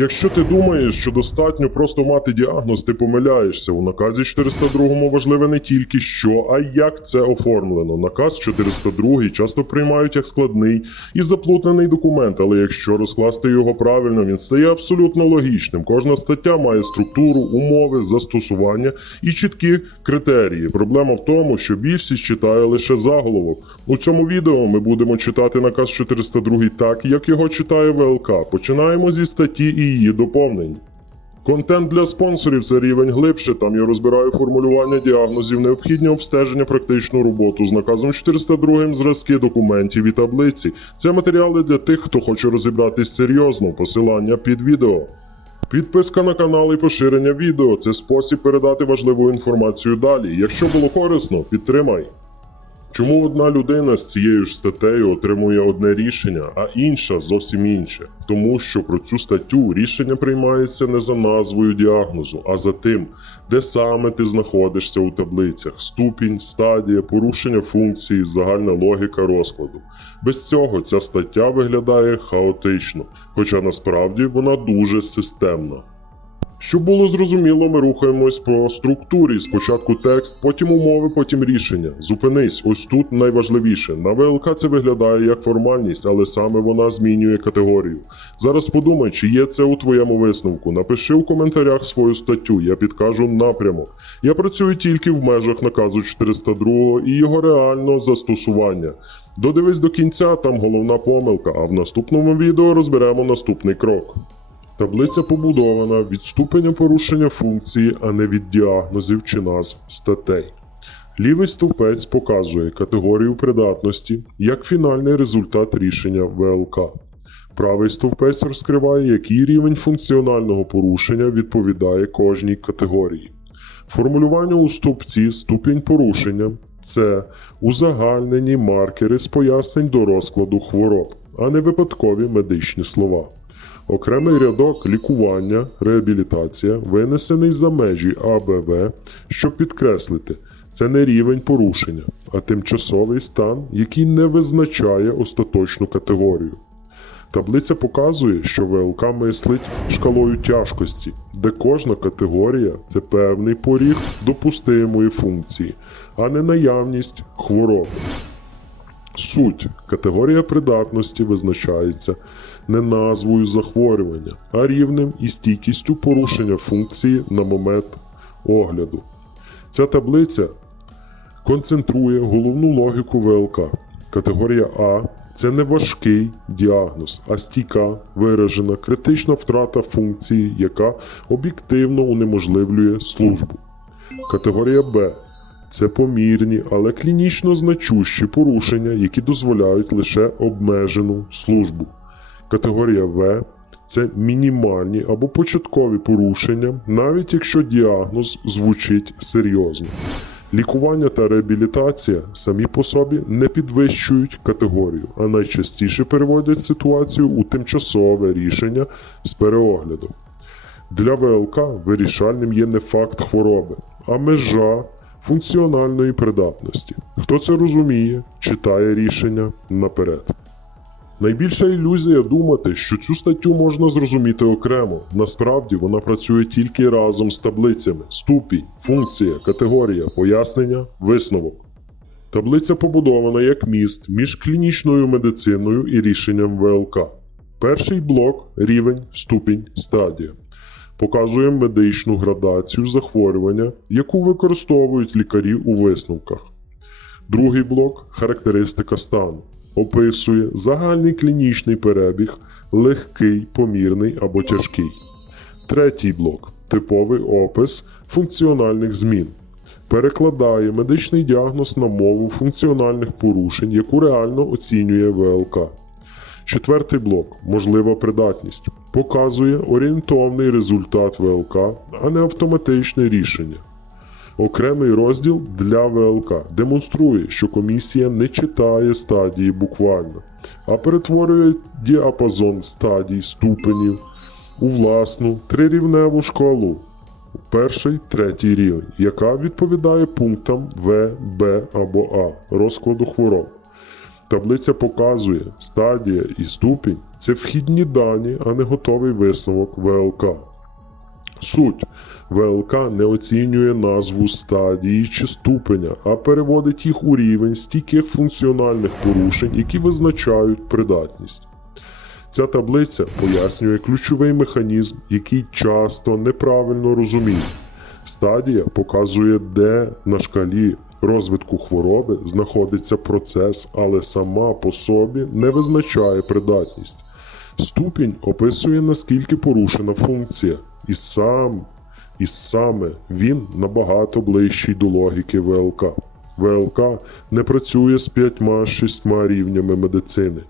Якщо ти думаєш, що достатньо просто мати діагноз, ти помиляєшся. У наказі 402 важливе не тільки що, а й як це оформлено. Наказ 402 часто приймають як складний і заплутаний документ, але якщо розкласти його правильно, він стає абсолютно логічним. Кожна стаття має структуру, умови, застосування і чіткі критерії. Проблема в тому, що більшість читає лише заголовок. У цьому відео ми будемо читати наказ 402 так, як його читає ВЛК. Починаємо зі статті і її доповнень. Контент для спонсорів це рівень глибше. Там я розбираю формулювання діагнозів, необхідні обстеження, практичну роботу з наказом 402 зразки документів і таблиці. Це матеріали для тих, хто хоче розібратись серйозно. Посилання під відео. Підписка на канал і поширення відео це спосіб передати важливу інформацію далі. Якщо було корисно, підтримай. Чому одна людина з цією ж статтею отримує одне рішення, а інша зовсім інше? Тому що про цю статтю рішення приймається не за назвою діагнозу, а за тим, де саме ти знаходишся у таблицях: ступінь, стадія, порушення функції, загальна логіка розкладу. Без цього ця стаття виглядає хаотично, хоча насправді вона дуже системна. Щоб було зрозуміло, ми рухаємось по структурі. Спочатку текст, потім умови, потім рішення. Зупинись, ось тут найважливіше. На ВЛК це виглядає як формальність, але саме вона змінює категорію. Зараз подумай, чи є це у твоєму висновку. Напиши в коментарях свою статтю, я підкажу напрямок. Я працюю тільки в межах наказу 402 і його реального застосування. Додивись до кінця, там головна помилка, а в наступному відео розберемо наступний крок. Таблиця побудована від ступеня порушення функції, а не від діагнозів чи назв статей. Лівий стовпець показує категорію придатності як фінальний результат рішення ВЛК. Правий стовпець розкриває, який рівень функціонального порушення відповідає кожній категорії. Формулювання у стовпці ступінь порушення це узагальнені маркери з пояснень до розкладу хвороб, а не випадкові медичні слова. Окремий рядок лікування, реабілітація винесений за межі АБВ, щоб підкреслити, це не рівень порушення, а тимчасовий стан, який не визначає остаточну категорію. Таблиця показує, що ВЛК мислить шкалою тяжкості, де кожна категорія це певний поріг допустимої функції, а не наявність хвороби. Суть категорія придатності визначається не назвою захворювання, а рівнем і стійкістю порушення функції на момент огляду. Ця таблиця концентрує головну логіку ВЛК. Категорія А це не важкий діагноз, а стійка, виражена критична втрата функції, яка об'єктивно унеможливлює службу. Категорія Б це помірні, але клінічно значущі порушення, які дозволяють лише обмежену службу. Категорія В це мінімальні або початкові порушення, навіть якщо діагноз звучить серйозно. Лікування та реабілітація самі по собі не підвищують категорію, а найчастіше переводять ситуацію у тимчасове рішення з переоглядом. Для ВЛК вирішальним є не факт хвороби, а межа функціональної придатності. Хто це розуміє, читає рішення наперед. Найбільша ілюзія думати, що цю статтю можна зрозуміти окремо. Насправді вона працює тільки разом з таблицями: ступінь, функція, категорія, пояснення, висновок. Таблиця побудована як міст між клінічною медициною і рішенням ВЛК. Перший блок рівень, ступінь, стадія. Показує медичну градацію захворювання, яку використовують лікарі у висновках. Другий блок характеристика стану. Описує загальний клінічний перебіг, легкий, помірний або тяжкий. Третій блок типовий опис функціональних змін. Перекладає медичний діагноз на мову функціональних порушень, яку реально оцінює ВЛК. Четвертий блок можлива придатність. Показує орієнтовний результат ВЛК, а не автоматичне рішення. Окремий розділ для ВЛК демонструє, що комісія не читає стадії буквально, а перетворює діапазон стадій ступенів у власну трирівневу шкалу. Перший, третій рівень, яка відповідає пунктам В, Б або А розкладу хвороб. Таблиця показує стадія і ступінь це вхідні дані, а не готовий висновок ВЛК. Суть ВЛК не оцінює назву стадії чи ступеня, а переводить їх у рівень стійких функціональних порушень, які визначають придатність. Ця таблиця пояснює ключовий механізм, який часто неправильно розуміють. Стадія показує, де на шкалі розвитку хвороби знаходиться процес, але сама по собі не визначає придатність. Ступінь описує наскільки порушена функція, і сам, і саме він набагато ближчий до логіки ВЛК. ВЛК не працює з п'ятьма-шістьма рівнями медицини.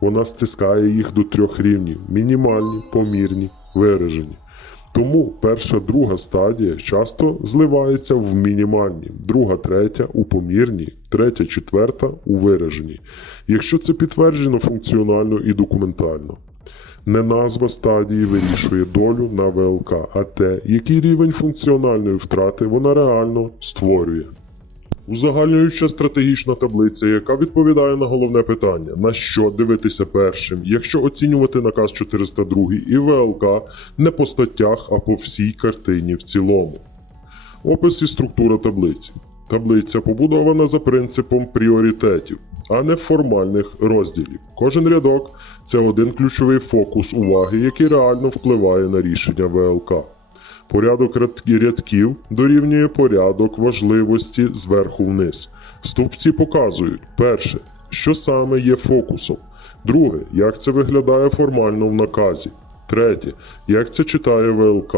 Вона стискає їх до трьох рівнів: мінімальні, помірні, виражені. Тому перша, друга стадія часто зливається в мінімальні, друга, третя у помірній, третя, четверта у вираженій, якщо це підтверджено функціонально і документально. Не назва стадії вирішує долю на ВЛК, а те, який рівень функціональної втрати вона реально створює. Узагальнююча стратегічна таблиця, яка відповідає на головне питання: на що дивитися першим, якщо оцінювати наказ 402 і ВЛК не по статтях, а по всій картині в цілому. Опис і структура таблиці. Таблиця побудована за принципом пріоритетів, а не формальних розділів. Кожен рядок це один ключовий фокус уваги, який реально впливає на рішення ВЛК. Порядок рядків дорівнює порядок важливості зверху вниз. Стовпці показують: перше, що саме є фокусом. Друге, як це виглядає формально в наказі. Третє, як це читає ВЛК.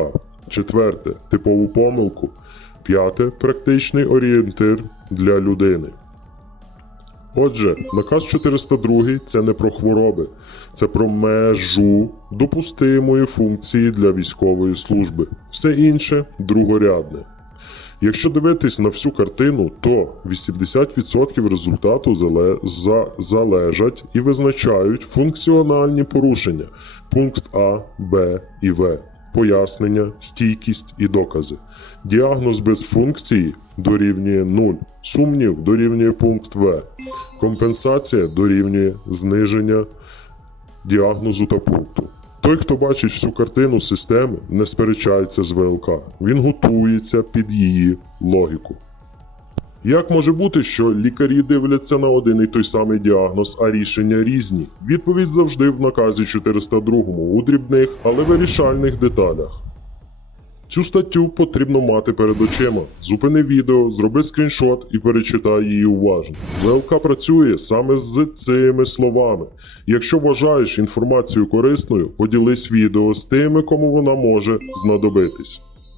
Четверте, типову помилку. П'яте практичний орієнтир для людини. Отже, наказ 402 це не про хвороби, це про межу допустимої функції для військової служби. Все інше другорядне. Якщо дивитись на всю картину, то 80% результату залежать і визначають функціональні порушення пункт А, Б і В, пояснення, стійкість і докази. Діагноз без функції дорівнює 0, сумнів дорівнює пункт В, компенсація дорівнює зниження діагнозу та пункту. Той, хто бачить всю картину системи, не сперечається з ВЛК. Він готується під її логіку. Як може бути, що лікарі дивляться на один і той самий діагноз, а рішення різні? Відповідь завжди в наказі 402 у дрібних, але вирішальних деталях. Цю статтю потрібно мати перед очима. Зупини відео, зроби скріншот і перечитай її уважно. ВЛК працює саме з цими словами. Якщо вважаєш інформацію корисною, поділись відео з тими, кому вона може знадобитись.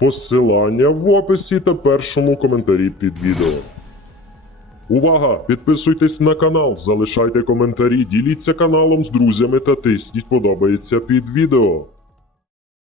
Посилання в описі та першому коментарі під відео. Увага! Підписуйтесь на канал, залишайте коментарі, діліться каналом з друзями та тисніть подобається під відео.